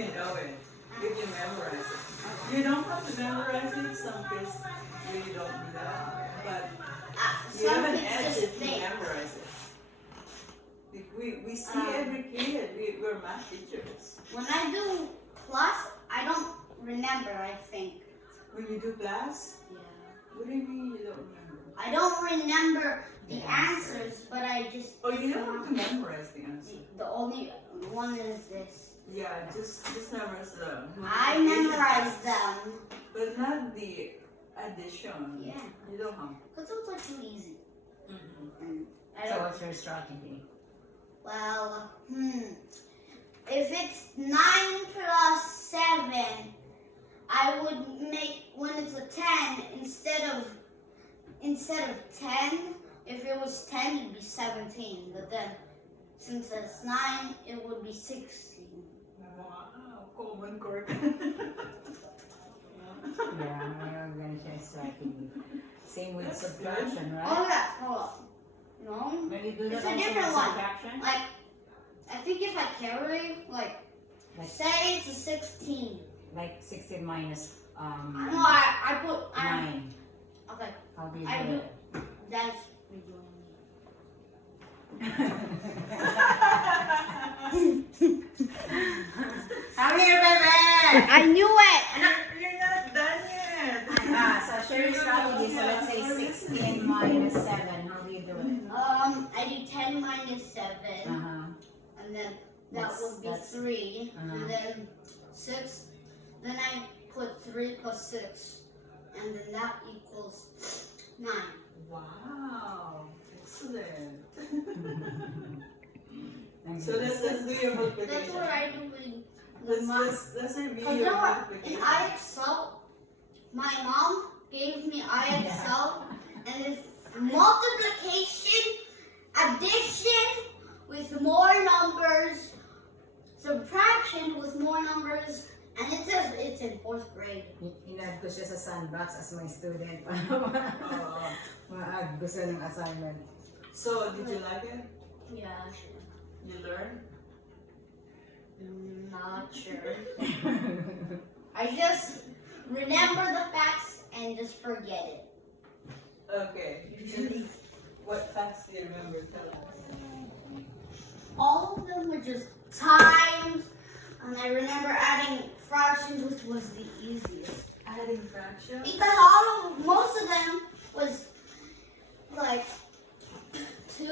you know it, if you memorize it. You don't have to memorize it. Some kids really don't do that, but you some have an kids edge just if you think. memorize it. We see every kid. We're math teachers. When I do class, I don't remember, I think. When you do class, Yeah. what do you mean you don't remember? I don't remember the answers, but I just... Oh, you don't have to memorize the answer. The only one is this. Yeah, just memorize the I multiplication memorized facts. them. But not the addition. Yeah. You don't have. Because those are too easy. Mm-hmm. And I So don't, what's your strategy? well, if it's 9 plus 7, I would make, when it's a 10, instead of 10, if it was 10, it'd be 17. But then, since it's 9, it would be 16. Wow, common core. Yeah, I'm gonna try strategy. Same with That's subtraction, right? Oh yeah, hold on. No? When you do It's that a also with different one. subtraction? Like, I think if I carry, like, say it's a 16. Like 16 minus No, I put, 9. okay, How do you I do do, it? that's, Come here, baby! I knew it! You're not done yet. So share your strategy. So let's say 16 minus 7. How do you do it? I do 10 minus 7, and then that would be That's- 3, uh-huh. and then 6, then I put 3 plus 6, and then that equals 9. Wow, excellent. So let's do your multiplication. That's what I do with the math. Let's review Because your in multiplication. IXL, my mom gave me IXL, and it's multiplication, addition with more numbers, subtraction with more numbers, and it says it's in 4th grade. Inad ko siya sa sandbox as my student. Oh. Maag ko siya ng assignment. So did you like it? Yeah, sure. You learned? Not sure. I just remember the facts and just forget it. Okay. What facts do you remember? Tell us. All of them were just times, and I remember adding fractions, which was the easiest. Adding fractions? Because most of them was like 2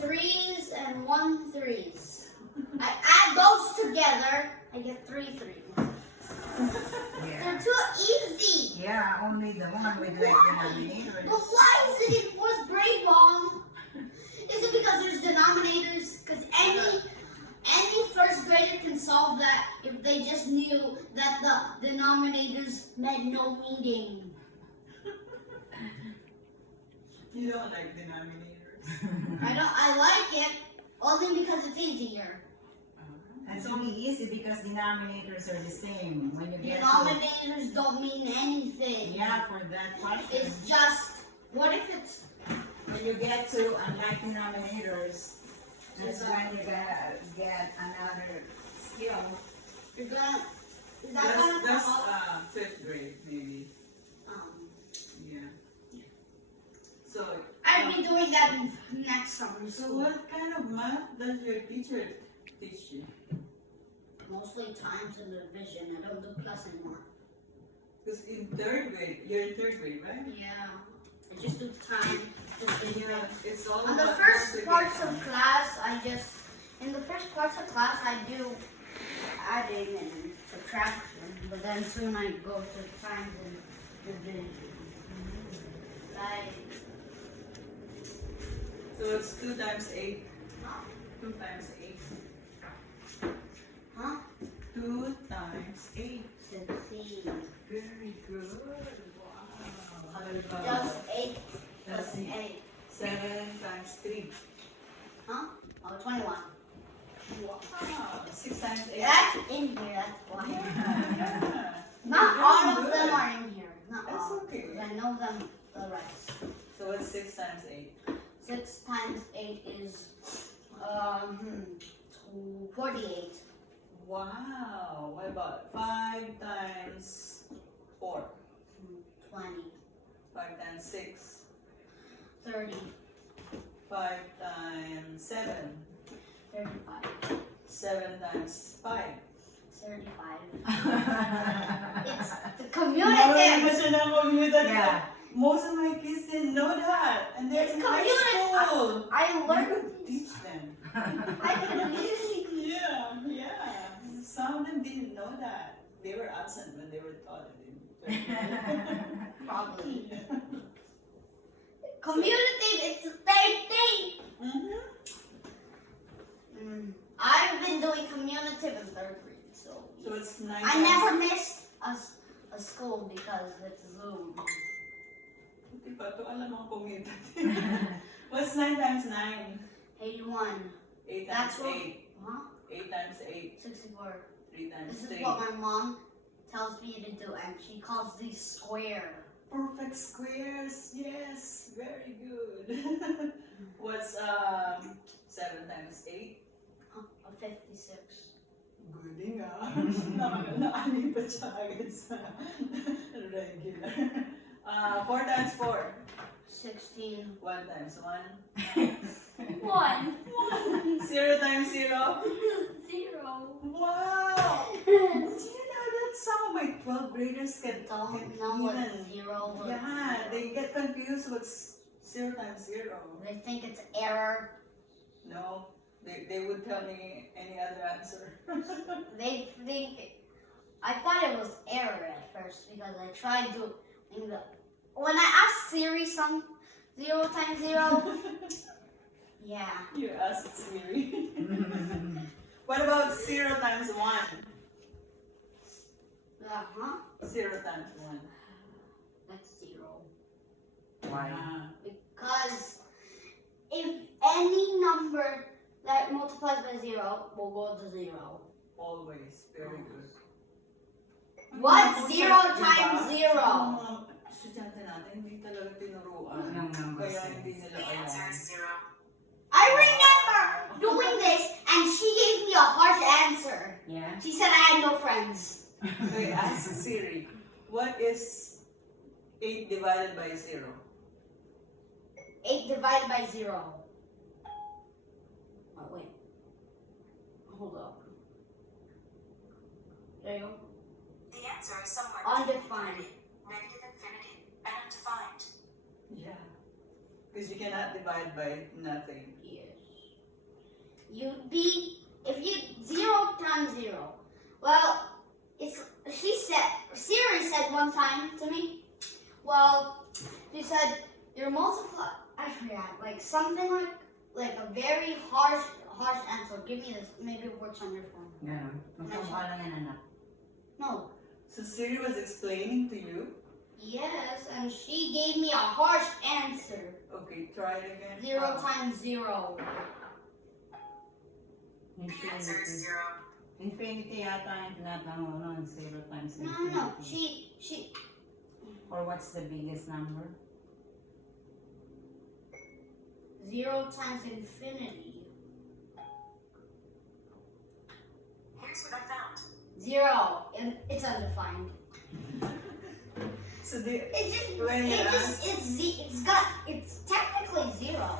3s and 1 3s. I add those together, I get 3 3s. They're too easy. Yeah, only the one with like denominators. But why is it in 4th grade, Mom? Is it because there's denominators? Because any 1st grader can solve that if they just knew that the denominators meant no meaning. You don't like denominators? I like it only because it's easier. It's only easy because denominators are the same. When you get to, Denominators don't mean anything. yeah, for that question. It's just, what if it's, When you get to unlike denominators, that's when you're gonna get another skill. you're gonna, is that gonna That's come up? 5th grade maybe. Yeah. So I'll be doing that next summer. so what kind of math does your teacher teach you? Mostly times and division. I don't do plus anymore. Because in 3rd grade, you're in 3rd grade, right? Yeah. I just do time. Yeah, it's all On the about first parts of multiplication. class, in the first parts of class, I do adding and subtraction, but then soon I go to times and division. Like, So it's 2 times 8. 2 times 8. huh? 2 times 8. 16. Very good. Wow. How about Just 8 plus Let's see. 8. 7 times 3? Huh? Oh, 21. Wow. 6 times 8. That's in here, that's why. Yeah. Not You're all doing of them good. are in here. Not That's all. okay. I know them the rest. So what's 6 times 8? 6 times 8 is 48. Wow. What about 5 times 4? 20, 5 times 6? 30, 5 times 7? 35, 7 times 5? 35. It's It's the Marunong na commutative. siya ng computer. Yeah. Most of my kids didn't know that. And they're It's in high commutative. school. I You learned could teach them. I could literally. Yeah, yeah. Some of them didn't know that. They were absent when they were taught it. Probably. Yeah. Commutative, it's the same thing. Mm-hmm. I've been doing commutative in 3rd grade, so So it's 9 I times... never missed a school because it's Zoom. Hindi pa ito alam ang commutative. What's 9 times 9? 81. 8 times That's what. 8. Huh? 8 times 8. 64. 3 times This is 3. what my mom tells me to do, and she calls these square. Perfect squares. Yes. Very good. What's 7 times 8? A 56. Good nga. Naani pa siya agad sa regular. 4 times 4. 16. 1 times 1. 1. 0 times 0. 0. Wow! Do you know that some of my 12th graders can Don't know what even... 0 was. Yeah, they get confused with 0 times 0. They think it's error. No, they would tell me any other answer. They think. I thought it was error at first because I tried to. When I asked Siri some 0 times 0, yeah. You asked Siri. What about 0 times 1? Uh-huh. 0 times 1. That's 0. Why? Because if any number that multiplies by 0 will go to 0. Always. Very good. What? Ang 0 concept, times diba? 0. Ang mga estudyante natin, hindi talaga tinuruan. Ng numbers. Kaya hindi nila alam. I remember doing this and she gave me a harsh answer. Yeah. She said I had no friends. Okay, ask Siri. What is 8 divided by 0? 8 divided by 0. Oh, wait. Hold up. There you go. The answer is somewhere Undefined. negative infinity, and undefined. Yeah. Because you cannot divide by nothing. Yes. You'd be, if you, 0 times 0. Well, Siri said one time to me, well, she said, you're I forgot, like something like a very harsh answer. Give me this, maybe it works on your phone. Yeah. Magkamukha lang yan, anak. No. So Siri was explaining to you. Yes, and she gave me a harsh answer. Okay, try it again. 0 times 0. The answer is 0. Infinity yata yung tinatanong nun. 0 times No, infinity. no, she. Or what's the biggest number? 0 times infinity. Here's what I found. 0, and it's undefined. So the It's just, When you it's technically 0.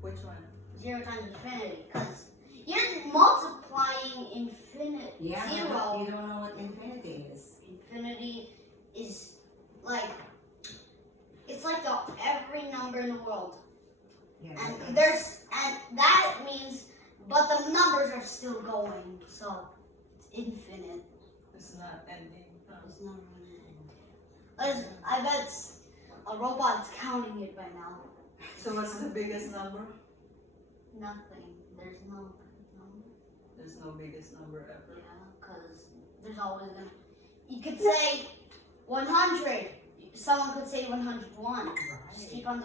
which one? 0 times infinity, because you're multiplying infinite. Yeah, but 0. you don't know what infinity is. Infinity is like, it's like every number in the world. Yeah, And but and that means, but the numbers are still going, so it's infinite. It's not ending. No. It's not gonna end. I bet a robot's counting it by now. So what's the biggest number? Nothing. There's no number. There's no biggest number ever. Yeah, because there's always gonna. You could say 100. Someone could say 101. Just keep on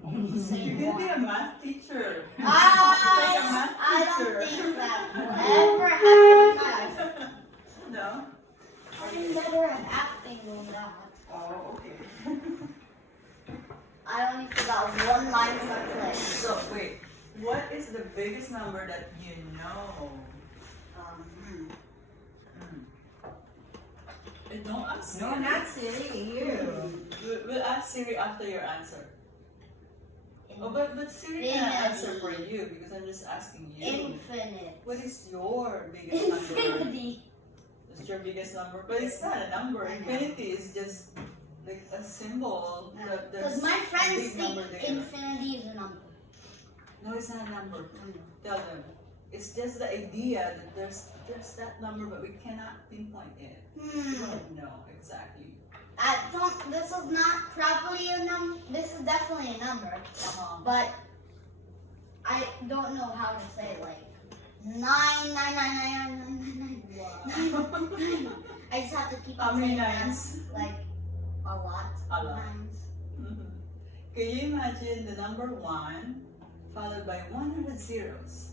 You saying can be a one. math teacher. I don't think that will ever happen in my life. No? I can never have acting on that. Oh, okay. I only forgot one line from my play. So wait, what is the biggest number that you know? No, ask No, Siri. not Siri, you. We'll ask Siri after your answer. Oh, but Siri can't answer for you because I'm just asking you. Infinite. What is your biggest number? Infinity. What's your biggest number? But it's not a number. I know. Infinity is just like a symbol. that there's Because my a friends big think number there. infinity is a number. No, it's not a number. I know. Tell them. It's just the idea that there's that number, but we cannot pinpoint it. We don't know exactly. This is not properly a number. This is definitely a number. But I don't know how to say it, like 9999999. I just have to keep How on many saying that, nines? like a lot. A lot. Nines. Mhm. Can you imagine the number 1 followed by 100 zeros?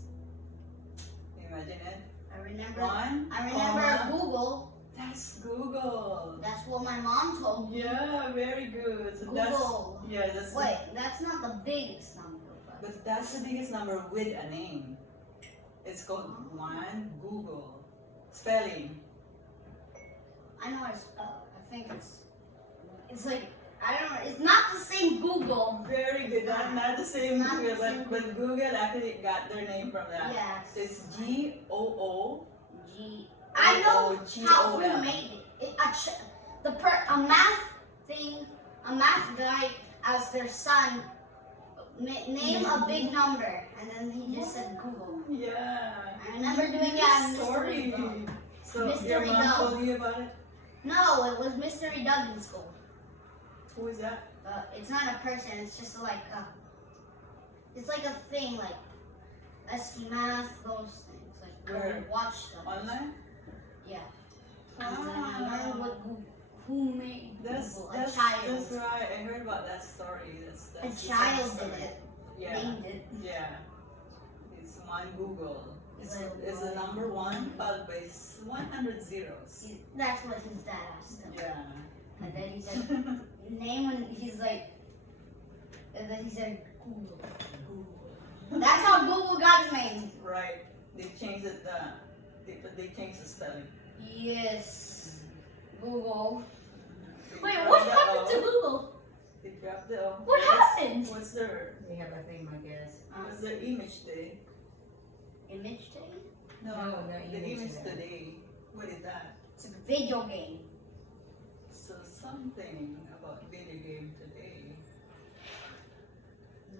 Can you imagine it? I remember. 1, I remember comma, Google. that's Google. That's what my mom told me. Yeah, very good. So Google. that's Wait, that's not the biggest number, but that's the biggest number with a name. It's called 1 Google. Spelling. I know how to spell it. I think it's like, I don't know. It's not the same Google. Very good. Not the same Not the Google, same but Google actually got their name from that. Yes. So it's G-O-O. G. I know how who O-O-G-O-L. made it. A math guy asked their son name a big number, and then he just said Google. Yeah. I remember doing that in Story. Mystery Dog. So Mystery your mom Dog. told you about it? No, it was Mystery Dog in school. Who is that? It's not a person. It's just like it's like a thing, like ST Math, those things. Like Where? we watch them. Online? Yeah. And then I learned what who made That's Google. that's A child. that's right. I heard about that story. That's A the same child story. did it. Yeah. Named it. Yeah. It's 1 Google. It's Little the boy. number 1 followed by 100 zeros. That's what his dad asked him. Yeah. And then he said name, and he's like, and then he said Google. Google. That's how Google got his name. Right. They changed it. They changed the spelling. Yes. Google. They Wait, dropped what the happened O. to Google? They dropped the O. What happened? What's their We have a thing, I guess. What's their image day? Image day? No, No, the the image image day. today. What is that? It's a video game. So something about video game today.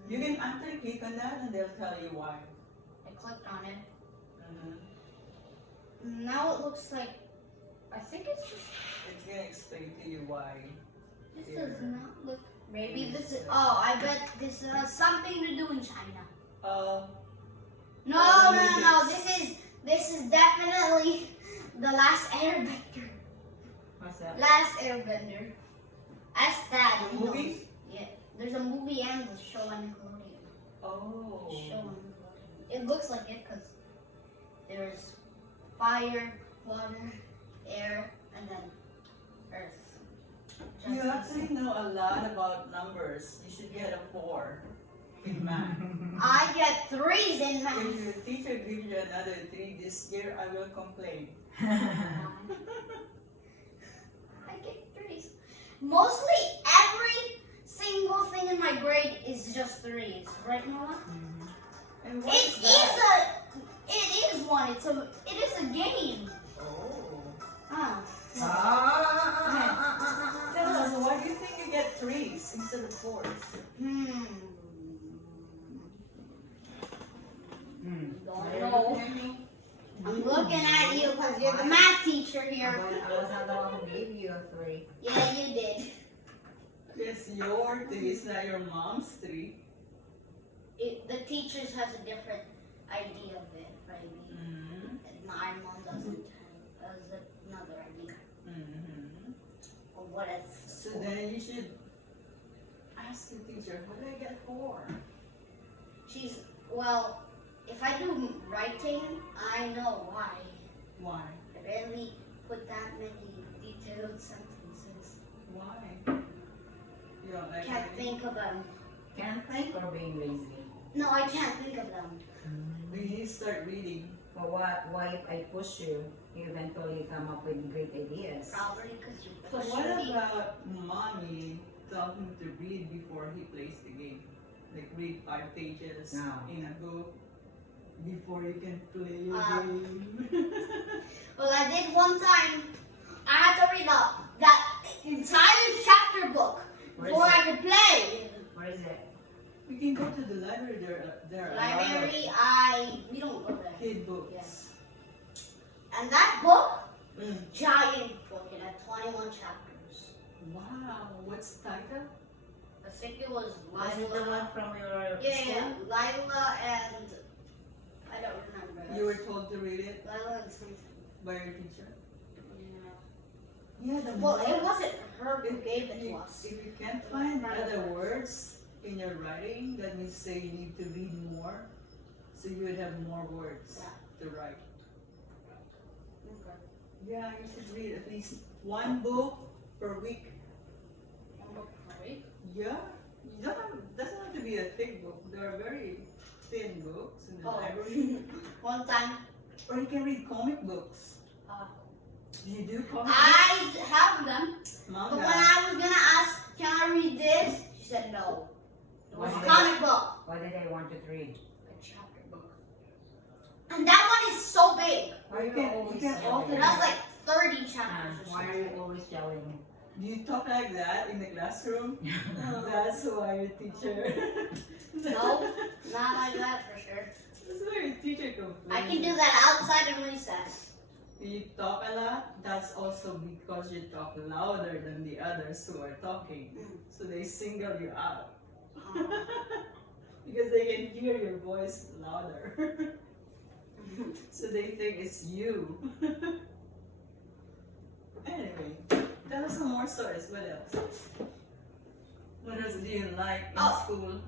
You can actually click on that and they'll tell you why. I clicked on it. Mhm. Now it looks like, I think it's just, It's gonna explain to you why. this Yeah. does not look, maybe this is, oh, I bet this has something to do in China. No, this is definitely the last airbender. What's that? Last airbender. Ask Dad. The he knows. movie? Yeah, there's a movie and a show on Nickelodeon. Oh. Show on Nickelodeon. It looks like it because there's fire, water, air, and then earth. You Just actually know a lot about numbers. You should get a 4 in math. I get 3s in If math. your teacher gives you another 3 this year, I will complain. I get 3s. Mostly every single thing in my grade is just 3s. Right, Noah? And what It is is that? it is one. It is a game. Oh. Oh. Tell us, why do you think you get 3s instead of 4s? Don't know. I'm looking at you because you're the math teacher here. I was not the one who gave you a 3. Yeah, you did. It's your 3, it's not your mom's 3. The teachers has a different idea of it, right? And my mom doesn't has another idea of what it's. So then you should ask the teacher, how did I get 4? Well, if I do writing, I know why. Why? I barely put that many detailed sentences. Why? You don't like Can't writing? think of them. Can't think or being lazy? No, I can't think of them. We need to start reading. But why if I push you, you eventually come up with great ideas? Probably because you So pushed what me. about mommy talking to read before he plays the game? Like read 5 pages No. in a book before you can play your Um, game. Well, I did one time. I had to read that entire chapter book Where is before it? I could play. Where is it? We can go to the library. There are a lot Library, we don't go of there. kid books. And that book, Mm. giant book, it had 21 chapters. Wow, what's the title? I think it was Was it the Lila. one from your Yeah, school? Lila and I don't remember. You were told to read it Lila and something. by your teacher? Yeah. Yeah, the Well, more- it wasn't her who gave it to you- us. If you can't find other words in your writing, that means say you need to read more, so you would have more words to write. Okay. Yeah, you should read at least one book per week. One book per week? Yeah, you don't have, doesn't have to be a thick book. There are very thin books in the Oh. library. One time, Or you can read comic books. Do you do comic I have them, books? but when Manga. I was gonna ask, can I read this? She said no. It was a Why? comic book. What did they want you to read? A chapter book. And that one is so big. Or you Why are can always alter It yelling? has like 30 chapters or Why are you something. always yelling? Do you talk like that in the classroom? That's why your teacher. No, not like that for sure. That's why your teacher complains. I can do that outside of recess. You talk a lot. That's also because you talk louder than the others who are talking. Mm. So they single you out Uh, because they can hear your voice louder. So they think it's you. Anyway, tell us some more stories. What else? What else do you like in Oh. school?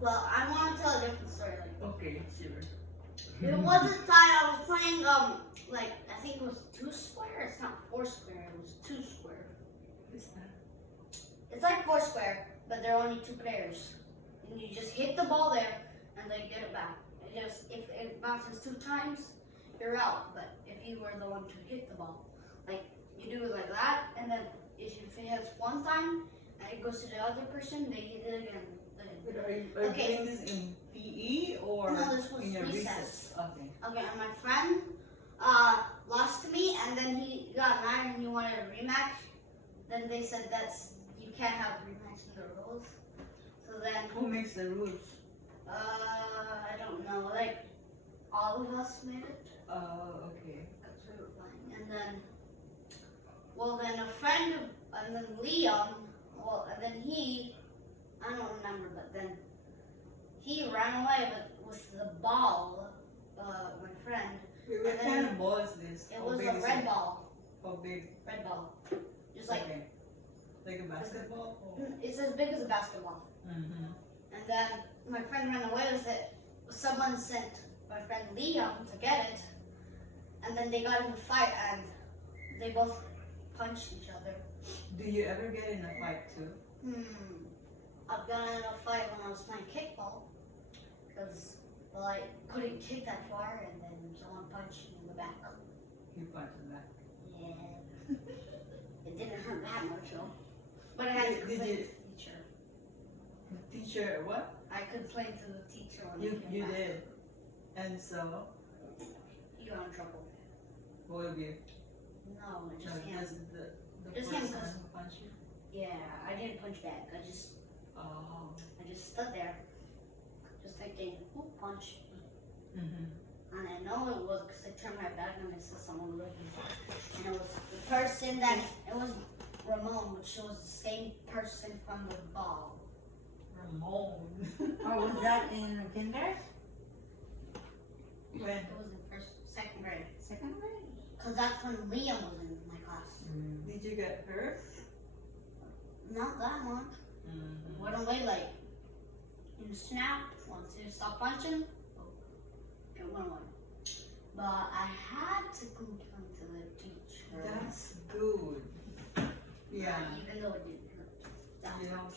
Well, I want to tell a different story. Okay, sure. There was a time I was playing, like, I think it was 2 square. It's not 4 square, it was 2 square. What's that? It's like 4 square, but there are only 2 players. And you just hit the ball there, and they get it back. It just, if it bounces 2 times, you're out. But if you were the one to hit the ball, like, you do it like that, and then if it hits 1 time, and it goes to the other person, they hit it again. But are you Okay. doing this in PE or No, this was in your recess. recess? Okay. Okay, and my friend lost to me, and then he got mad and he wanted a rematch. Then they said you can't have a rematch in the rules. So then, Who makes the rules? I don't know, like all of us made it Okay. because we were playing, and then, well, then a friend, and then Liam, and then I don't remember, but then he ran away with the ball, my friend. Wait, what And kind then of ball is this? It How was big a is red it? ball. How big? Red ball. Just like, Okay. Like a basketball? Or? it's as big as a basketball. Mm-hmm. And then my friend ran away with it. Someone sent my friend Liam to get it. And then they got in a fight and they both punched each other. Do you ever get in a fight too? I've gotten in a fight when I was playing kickball. Because, well, I couldn't kick that far and then someone punched me in the back. You punch in that. Yeah. It didn't hurt that much though. But I had to Did complain you- to the teacher. Teacher, what? I complained to the teacher when You he came you back. did. And so, You got in trouble. both of you. No, No, just him. just the Just person him, 'cause- who punched you? Yeah, I didn't punch back. I just stood there, just thinking, who punched me? Mm-hmm. And I know it was because I turned my back and I saw someone looking. And it was the person it was Ramon, which was the same person from the ball. Ramon. Oh, was that in kinder? When? It was in second grade. Second grade? Because that's when Liam was in my class. Did you get hurt? Not that much. Mm-hmm. Went away like, you snap, once you stop punching, it went away. But I had to complain to the teacher. That's good. Yeah. Even though it didn't hurt. That You don't